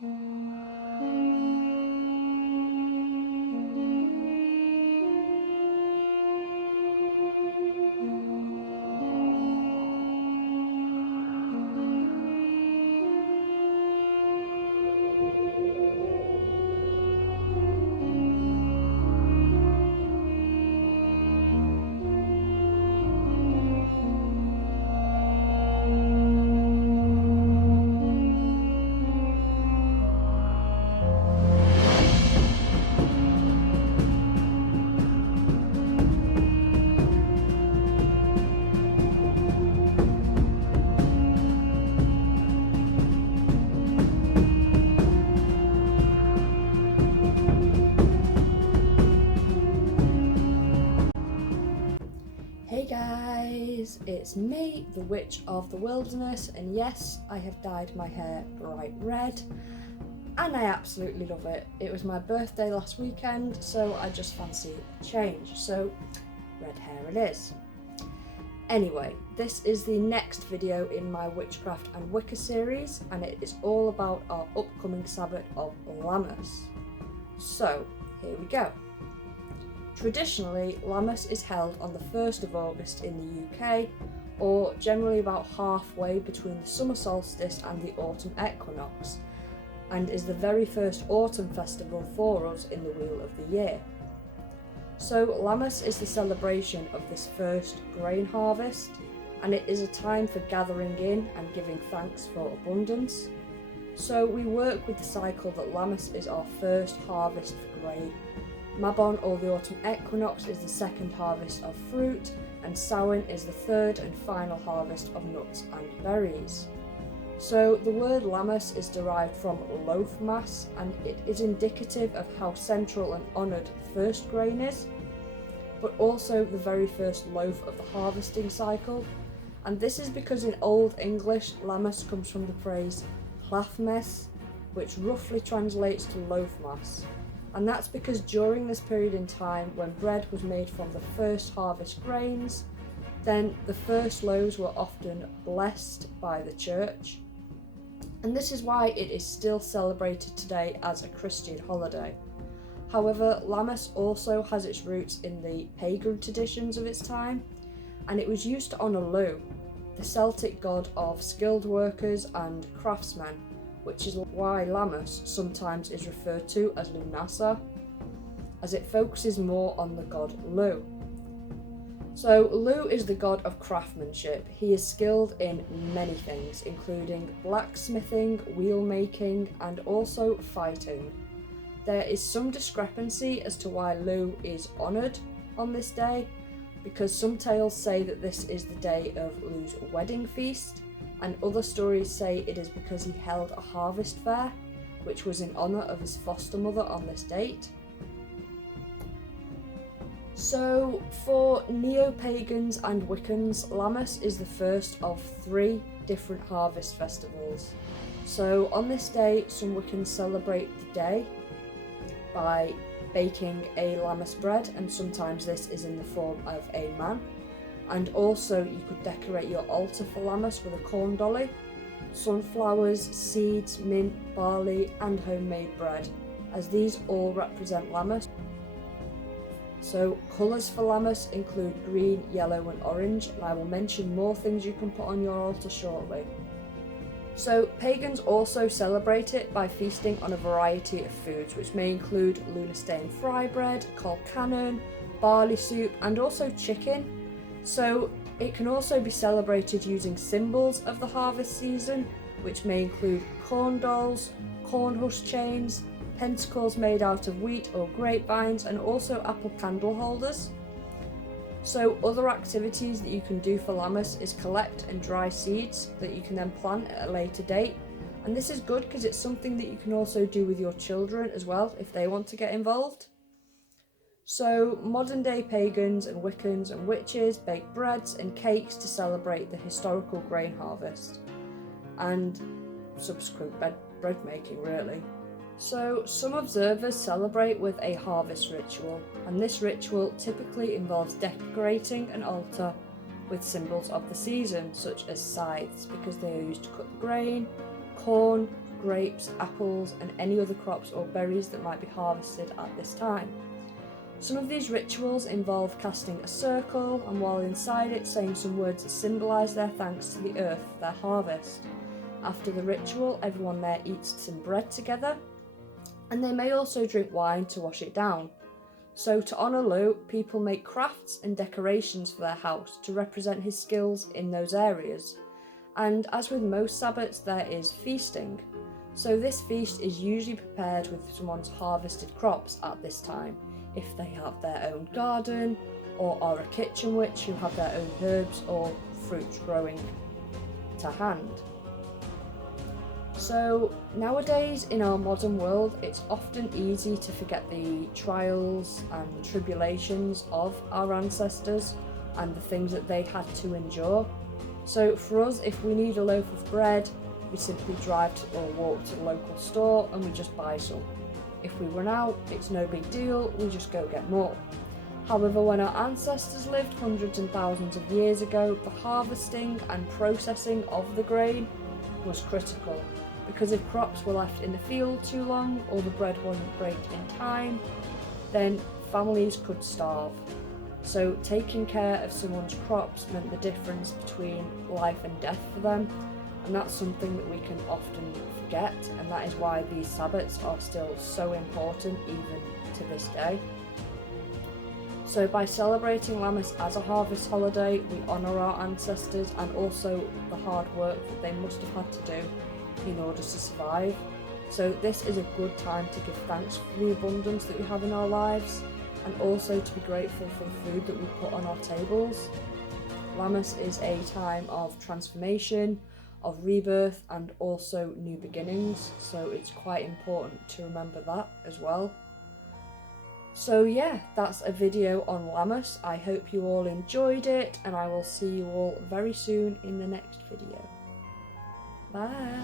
Hey guys, it's me, the Witch of the Wilderness, and yes, I have dyed my hair bright red, and I absolutely love it. It was my birthday last weekend, so I just fancy a change, so red hair it is. Anyway, this is the next video in my Witchcraft and Wicca series, and it is all about our upcoming Sabbat of Lammas. So, here we go. Traditionally, Lammas is held on the 1st of August in the UK, or generally about halfway between the summer solstice and the autumn equinox, and is the very first autumn festival for us in the wheel of the year. So Lammas is the celebration of this first grain harvest, and it is a time for gathering in and giving thanks for abundance. So we work with the cycle that Lammas is our first harvest for grain. Mabon, or the autumn equinox, is the second harvest of fruit, and Samhain is the third and final harvest of nuts and berries. So the word Lammas is derived from loaf mass, and it is indicative of how central and honoured the first grain is, but also the very first loaf of the harvesting cycle. And this is because in Old English, Lammas comes from the phrase hlafmes, which roughly translates to loaf mass. And that's because during this period in time when bread was made from the first harvest grains, then the first loaves were often blessed by the church. And this is why it is still celebrated today as a Christian holiday. However, Lammas also has its roots in the pagan traditions of its time, and it was used to honour Lu, the Celtic god of skilled workers and craftsmen, which is why Lammas sometimes is referred to as Lunasa, as it focuses more on the god Lu. So Lu is the god of craftsmanship. He is skilled in many things, including blacksmithing, wheel making, and also fighting. There is some discrepancy as to why Lu is honoured on this day, because some tales say that this is the day of Lu's wedding feast, and other stories say it is because he held a harvest fair, which was in honour of his foster mother on this date. So for neo-pagans and Wiccans, Lammas is the first of 3 different harvest festivals. So on this day, some Wiccans celebrate the day by baking a Lammas bread, and sometimes this is in the form of a man. And also you could decorate your altar for Lammas with a corn dolly, sunflowers, seeds, mint, barley, and homemade bread, as these all represent Lammas. So colours for Lammas include green, yellow and orange, and I will mention more things you can put on your altar shortly. So pagans also celebrate it by feasting on a variety of foods, which may include Lunastain fry bread, colcannon, barley soup, and also chicken. So it can also be celebrated using symbols of the harvest season, which may include corn dolls, corn husk chains, pentacles made out of wheat or grapevines, and also apple candle holders. So other activities that you can do for Lammas is collect and dry seeds that you can then plant at a later date. And this is good because it's something that you can also do with your children as well if they want to get involved. So modern day pagans and Wiccans and witches bake breads and cakes to celebrate the historical grain harvest and subsequent bread making really. So some observers celebrate with a harvest ritual, and this ritual typically involves decorating an altar with symbols of the season, such as scythes, because they are used to cut the grain, corn, grapes, apples, and any other crops or berries that might be harvested at this time. Some of these rituals involve casting a circle, and while inside it saying some words that symbolise their thanks to the earth for their harvest. After the ritual, everyone there eats some bread together, and they may also drink wine to wash it down. So to honour Lu, people make crafts and decorations for their house to represent his skills in those areas. And as with most sabbats, there is feasting. So this feast is usually prepared with someone's harvested crops at this time, if they have their own garden, or are a kitchen witch who have their own herbs or fruits growing to hand. So nowadays in our modern world, it's often easy to forget the trials and tribulations of our ancestors and the things that they had to endure. So for us, if we need a loaf of bread, we simply drive to or walk to the local store and we just buy some. If we run out, it's no big deal, we just go get more. However, when our ancestors lived hundreds and thousands of years ago, the harvesting and processing of the grain was critical, because if crops were left in the field too long or the bread wasn't baked in time, then families could starve. So taking care of someone's crops meant the difference between life and death for them, and that's something that we can often forget, and that is why these sabbats are still so important even to this day. So by celebrating Lammas as a harvest holiday, we honour our ancestors and also the hard work that they must have had to do in order to survive. So this is a good time to give thanks for the abundance that we have in our lives, and also to be grateful for the food that we put on our tables. Lammas is a time of transformation, of rebirth, and also new beginnings, so it's quite important to remember that as well. So yeah, that's a video on Lammas. I hope you all enjoyed it, and I will see you all very soon in the next video. Bye!